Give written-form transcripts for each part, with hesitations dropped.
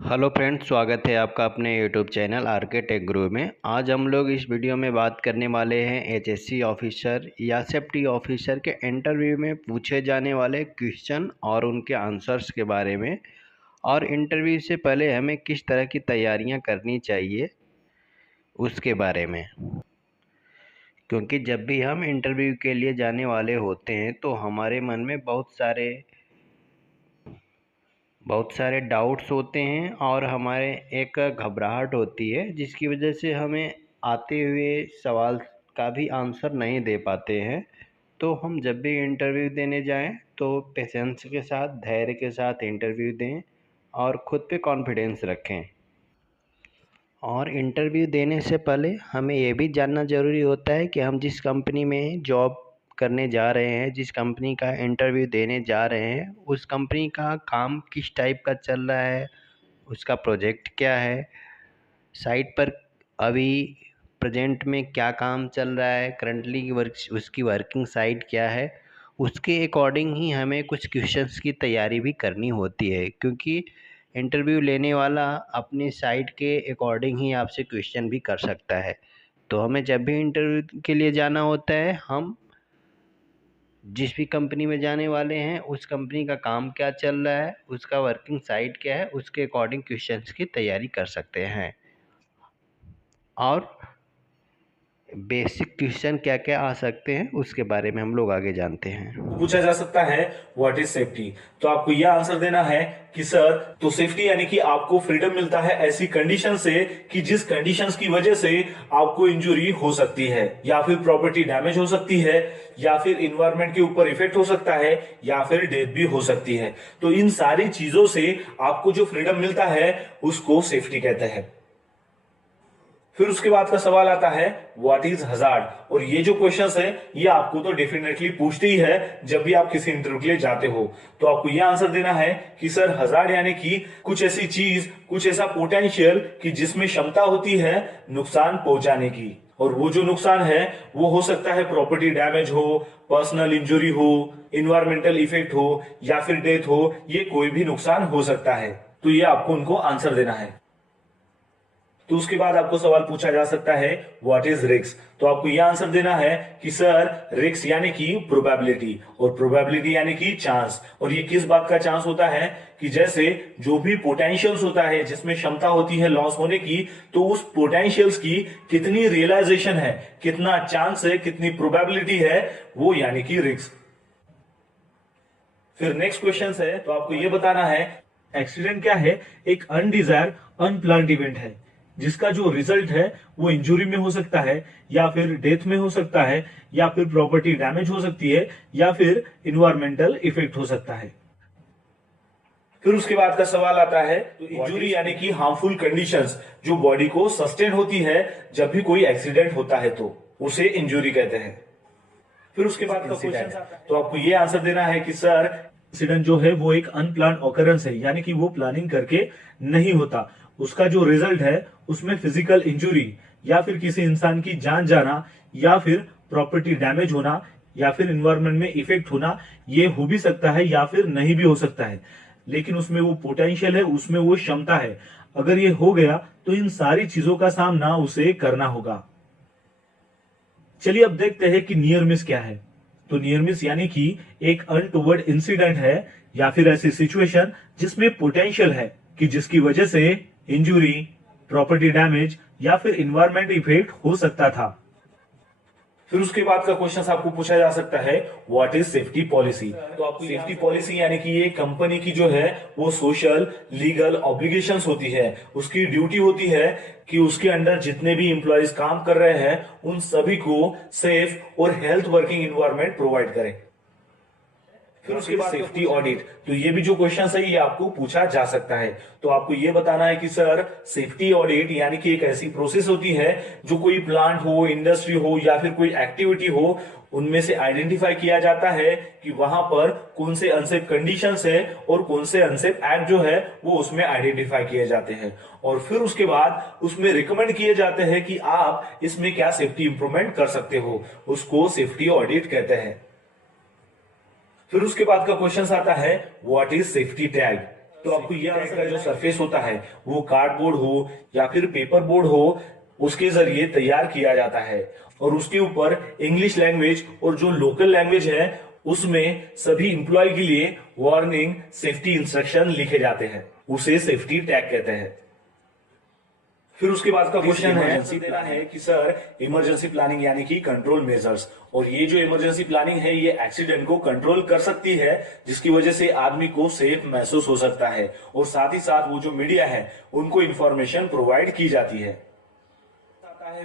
Hello friends, स्वागत है आपका अपने यूट्यूब चैनल आर के टेक गुरु में। आज हम लोग इस वीडियो में बात करने वाले हैं एचएससी ऑफिसर या सेफ्टी ऑफिसर के इंटरव्यू में पूछे जाने वाले क्वेश्चन और उनके आंसर्स के बारे में, और इंटरव्यू से पहले हमें किस तरह की तैयारियां करनी चाहिए उसके बारे में। क्योंकि जब भी हम इंटरव्यू के लिए जाने वाले होते हैं तो हमारे मन में बहुत सारे डाउट्स होते हैं और हमारे एक घबराहट होती है, जिसकी वजह से हमें आते हुए सवाल का भी आंसर नहीं दे पाते हैं। तो हम जब भी इंटरव्यू देने जाएं तो पेशेंस के साथ, धैर्य के साथ इंटरव्यू दें और ख़ुद पे कॉन्फिडेंस रखें। और इंटरव्यू देने से पहले हमें ये भी जानना ज़रूरी होता है कि हम जिस कंपनी में जॉब करने जा रहे हैं, जिस कंपनी का इंटरव्यू देने जा रहे हैं, उस कंपनी का काम किस टाइप का चल रहा है, उसका प्रोजेक्ट क्या है, साइट पर अभी प्रेजेंट में क्या काम चल रहा है, करंटली उसकी वर्किंग साइट क्या है। उसके अकॉर्डिंग ही हमें कुछ क्वेश्चंस की तैयारी भी करनी होती है, क्योंकि इंटरव्यू लेने वाला अपनी साइट के अकॉर्डिंग ही आपसे क्वेश्चन भी कर सकता है। तो हमें जब भी इंटरव्यू के लिए जाना होता है, हम जिस भी कंपनी में जाने वाले हैं उस कंपनी का काम क्या चल रहा है, उसका वर्किंग साइट क्या है, उसके अकॉर्डिंग क्वेश्चंस की तैयारी कर सकते हैं। और बेसिक क्वेश्चन क्या क्या आ सकते हैं उसके बारे में हम लोग आगे जानते हैं। पूछा जा सकता है व्हाट इज सेफ्टी। तो आपको यह आंसर देना है कि सर, तो सेफ्टी यानी कि आपको फ्रीडम मिलता है ऐसी कंडीशन से कि जिस कंडीशंस की वजह से आपको इंजुरी हो सकती है, या फिर प्रॉपर्टी डैमेज हो सकती है, या फिर इन्वायरमेंट के ऊपर इफेक्ट हो सकता है, या फिर डेथ भी हो सकती है। तो इन सारी चीजों से आपको जो फ्रीडम मिलता है उसको सेफ्टी कहते हैं। फिर उसके बाद का सवाल आता है व्हाट इज हजार्ड। और ये जो क्वेश्चंस है ये आपको तो डेफिनेटली पूछते ही है जब भी आप किसी इंटरव्यू के लिए जाते हो। तो आपको यह आंसर देना है कि सर, हजार्ड यानी कि कुछ ऐसी चीज, कुछ ऐसा पोटेंशियल कि जिसमें क्षमता होती है नुकसान पहुंचाने की। और वो जो नुकसान है वो हो सकता है प्रॉपर्टी डैमेज हो, पर्सनल इंजुरी हो, इन्वायरमेंटल इफेक्ट हो, या फिर डेथ हो। ये कोई भी नुकसान हो सकता है। तो ये आपको उनको आंसर देना है। तो उसके बाद आपको सवाल पूछा जा सकता है व्हाट इज रिस्क। तो आपको यह आंसर देना है कि सर, रिस्क यानी कि प्रोबेबिलिटी, और प्रोबेबिलिटी यानी कि चांस। और ये किस बात का चांस होता है कि जैसे जो भी पोटेंशियल्स होता है जिसमें क्षमता होती है लॉस होने की, तो उस पोटेंशियल्स की कितनी रियलाइजेशन है, कितना चांस है, कितनी प्रोबेबिलिटी है, वो यानी कि रिस्क। फिर नेक्स्ट क्वेश्चन है, तो आपको यह बताना है एक्सीडेंट क्या है। एक अनडिजायर्ड अनप्लान्ड इवेंट है जिसका जो रिजल्ट है वो इंजुरी में हो सकता है, या फिर डेथ में हो सकता है, या फिर प्रॉपर्टी डैमेज हो सकती है, या फिर इन्वायरमेंटल इफेक्ट हो सकता है। फिर उसके बाद का सवाल आता है तो इंजुरी यानी कि हार्मफुल कंडीशंस जो बॉडी को सस्टेन होती है जब भी कोई एक्सीडेंट होता है, तो उसे इंजुरी कहते हैं। फिर उसके बाद का क्वेश्चन आता है, तो आपको ये आंसर देना है कि सर, इंसिडेंट जो है वो एक अनप्लान ऑकरेंस है, यानी कि वो प्लानिंग करके नहीं होता। उसका जो रिजल्ट है उसमें फिजिकल इंजुरी, या फिर किसी इंसान की जान जाना, या फिर प्रॉपर्टी डैमेज होना, या फिर इन्वायरमेंट में इफेक्ट होना, ये हो भी सकता है या फिर नहीं भी हो सकता है। लेकिन उसमें वो पोटेंशियल है, उसमें वो क्षमता है। अगर ये हो गया तो इन सारी चीजों का सामना उसे करना होगा। चलिए अब देखते हैं कि नियर मिस क्या है। तो नियर मिस यानी कि एक अनटोवर्ड इंसिडेंट है, या फिर ऐसी सिचुएशन जिसमें पोटेंशियल है कि जिसकी वजह से इंजुरी, प्रॉपर्टी डैमेज, या फिर इन्वायरमेंट इफेक्ट हो सकता था। फिर उसके बाद का क्वेश्चन आपको पूछा जा सकता है व्हाट इज सेफ्टी पॉलिसी। तो आपको सेफ्टी पॉलिसी यानी कि ये कंपनी की जो है वो सोशल लीगल ऑब्लिगेशंस होती है, उसकी ड्यूटी होती है कि उसके अंडर जितने भी इंप्लॉयज काम कर रहे हैं उन सभी को सेफ और हेल्थ वर्किंग इन्वायरमेंट प्रोवाइड करें। फिर उसके बाद सेफ्टी ऑडिट। तो ये भी जो क्वेश्चन है ये आपको पूछा जा सकता है। तो आपको ये बताना है कि सर, सेफ्टी ऑडिट यानी कि एक ऐसी प्रोसेस होती है जो कोई प्लांट हो, इंडस्ट्री हो, या फिर कोई एक्टिविटी हो, उनमें से आइडेंटिफाई किया जाता है कि वहां पर कौन से अनसेफ कंडीशंस है और कौन से अनसेफ एक्ट जो है वो उसमें आइडेंटिफाई किए जाते हैं। और फिर उसके बाद उसमें रिकमेंड किए जाते हैं कि आप इसमें क्या सेफ्टी इंप्रूवमेंट कर सकते हो, उसको सेफ्टी ऑडिट कहते हैं। फिर उसके बाद का क्वेश्चन आता है व्हाट इज सेफ्टी टैग। तो आपको ये आंसर का जो सरफेस होता है वो कार्डबोर्ड हो या फिर पेपर बोर्ड हो, उसके जरिए तैयार किया जाता है और उसके ऊपर इंग्लिश लैंग्वेज और जो लोकल लैंग्वेज है उसमें सभी इंप्लॉय के लिए वार्निंग, सेफ्टी इंस्ट्रक्शन लिखे जाते हैं। उसे सेफ्टी टैग कहते हैं। फिर उसके बाद का क्वेश्चन देना है कि सर इमरजेंसी प्लानिंग यानी कि कंट्रोल मेजर्स, और ये जो इमरजेंसी प्लानिंग है ये एक्सीडेंट को कंट्रोल कर सकती है, जिसकी वजह से आदमी को सेफ महसूस हो सकता है और साथ ही साथ वो जो मीडिया है उनको इंफॉर्मेशन प्रोवाइड की जाती है।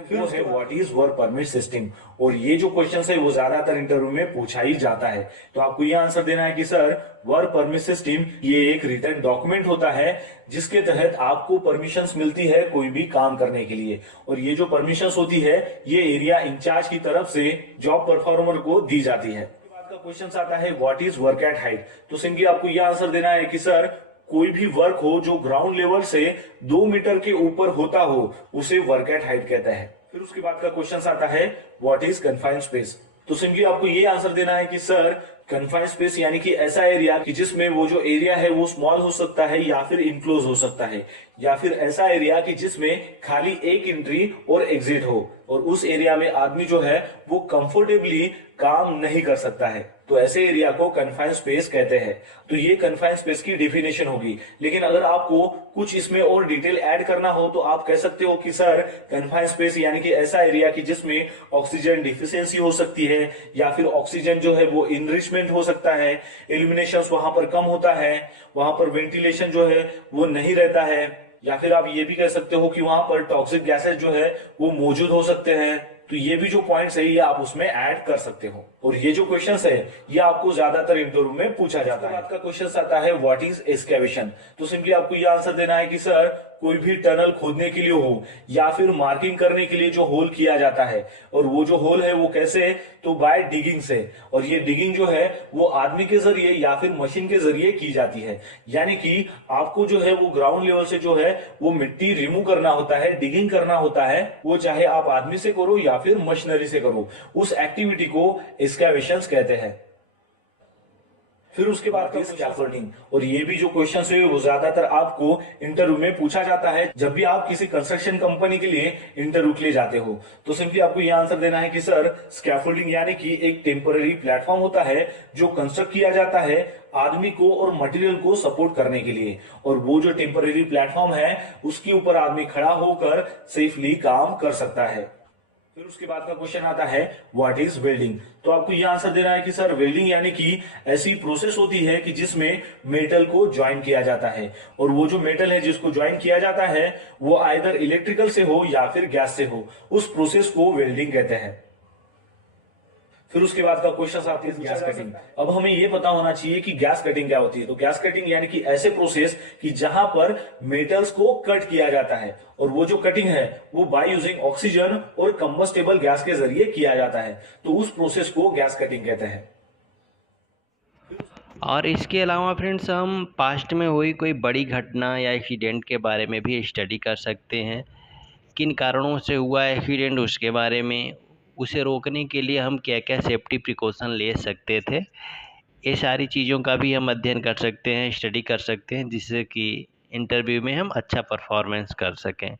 फिर है what is work permit system, और ये जो क्वेश्चन है वो ज्यादातर इंटरव्यू में पूछा ही जाता है। तो आपको ये आंसर देना है कि सर वर्क परमिट सिस्टम ये एक रिटन डॉक्यूमेंट होता है जिसके तहत आपको परमिशंस मिलती है कोई भी काम करने के लिए, और ये जो परमिशंस होती है ये एरिया इंचार्ज की तरफ से जॉब परफॉर्मर को दी जाती है। का क्वेश्चन आता है what is work at height, तो सिंपली आपको यह आंसर देना है कि सर कोई भी वर्क हो जो ग्राउंड लेवल से 2 मीटर के ऊपर होता हो उसे वर्क एट हाइट कहता है। फिर उसके बाद का क्वेश्चन आता है व्हाट इज कन्फाइंड स्पेस, तो सिंपली आपको ये आंसर देना है कि सर कन्फाइंड स्पेस यानी कि ऐसा एरिया कि जिसमें वो जो एरिया है वो स्मॉल हो सकता है या फिर इनक्लोज हो सकता है, या फिर ऐसा एरिया कि जिसमें खाली एक एंट्री और एग्जिट हो और उस एरिया में आदमी जो है वो कंफर्टेबली काम नहीं कर सकता है, तो ऐसे एरिया को कन्फाइंड स्पेस कहते हैं। तो ये कन्फाइंड स्पेस की डेफिनेशन होगी, लेकिन अगर आपको कुछ इसमें और डिटेल ऐड करना हो तो आप कह सकते हो कि सर कन्फाइंड स्पेस यानी कि ऐसा एरिया कि जिसमें ऑक्सीजन डिफिशियंसी हो सकती है या फिर ऑक्सीजन जो है वो इनरिचमेंट हो सकता है, इल्यूमिनेशन वहां पर कम होता है, वहां पर वेंटिलेशन जो है वो नहीं रहता है, या फिर आप ये भी कह सकते हो कि वहां पर टॉक्सिक गैसेस जो है वो मौजूद हो सकते हैं। तो ये भी जो पॉइंट्स है ये आप उसमें ऐड कर सकते हो, और ये जो क्वेश्चंस है ये आपको ज्यादातर इंटरव्यू में पूछा जाता है। आपका क्वेश्चन आता है व्हाट इज एक्सकेवेशन, तो सिंपली आपको ये आंसर देना है कि सर कोई भी टनल खोदने के लिए हो या फिर मार्किंग करने के लिए जो होल किया जाता है, और वो जो होल है वो कैसे, तो बाय डिगिंग से, और ये डिगिंग जो है वो आदमी के जरिए या फिर मशीन के जरिए की जाती है। यानी कि आपको जो है वो ग्राउंड लेवल से जो है वो मिट्टी रिमूव करना होता है, डिगिंग करना होता है, वो चाहे आप आदमी से करो या फिर मशीनरी से करो, उस एक्टिविटी को एक्सकैवेशन कहते हैं। फिर उसके बाद का स्कैफोल्डिंग, और ये भी जो क्वेश्चन है वो ज्यादातर आपको इंटरव्यू में पूछा जाता है जब भी आप किसी कंस्ट्रक्शन कंपनी के लिए इंटरव्यू के लिए जाते हो। तो सिंपली आपको ये आंसर देना है कि सर स्कैफोल्डिंग यानी कि एक टेम्पररी प्लेटफॉर्म होता है जो कंस्ट्रक्ट किया जाता है आदमी को और मटेरियल को सपोर्ट करने के लिए, और वो जो टेम्पररी प्लेटफॉर्म है उसके ऊपर आदमी खड़ा होकर सेफली काम कर सकता है। फिर उसके बाद का क्वेश्चन आता है व्हाट इज वेल्डिंग, तो आपको यह आंसर देना है कि सर वेल्डिंग यानी कि ऐसी प्रोसेस होती है कि जिसमें मेटल को ज्वाइन किया जाता है, और वो जो मेटल है जिसको ज्वाइन किया जाता है वो आइदर इलेक्ट्रिकल से हो या फिर गैस से हो, उस प्रोसेस को वेल्डिंग कहते हैं। फिर उसके बाद का क्वेश्चन आती है गैस कटिंग। अब हमें यह पता होना चाहिए कि गैस कटिंग क्या होती है, तो गैस कटिंग यानी कि ऐसे प्रोसेस कि जहां पर मेटल्स को कट किया जाता है, और वो जो कटिंग है वो बाय यूजिंग ऑक्सीजन और कंबस्टेबल गैस के जरिए किया जाता है, तो उस प्रोसेस को गैस कटिंग कहते हैं। और इसके अलावा फ्रेंड्स हम पास्ट में हुई कोई बड़ी घटना या एक्सीडेंट के बारे में भी स्टडी कर सकते हैं, किन कारणों से हुआ एक्सीडेंट उसके बारे में, उसे रोकने के लिए हम क्या क्या सेफ्टी प्रिकॉशन ले सकते थे, ये सारी चीज़ों का भी हम अध्ययन कर सकते हैं, स्टडी कर सकते हैं, जिससे कि इंटरव्यू में हम अच्छा परफॉर्मेंस कर सकें।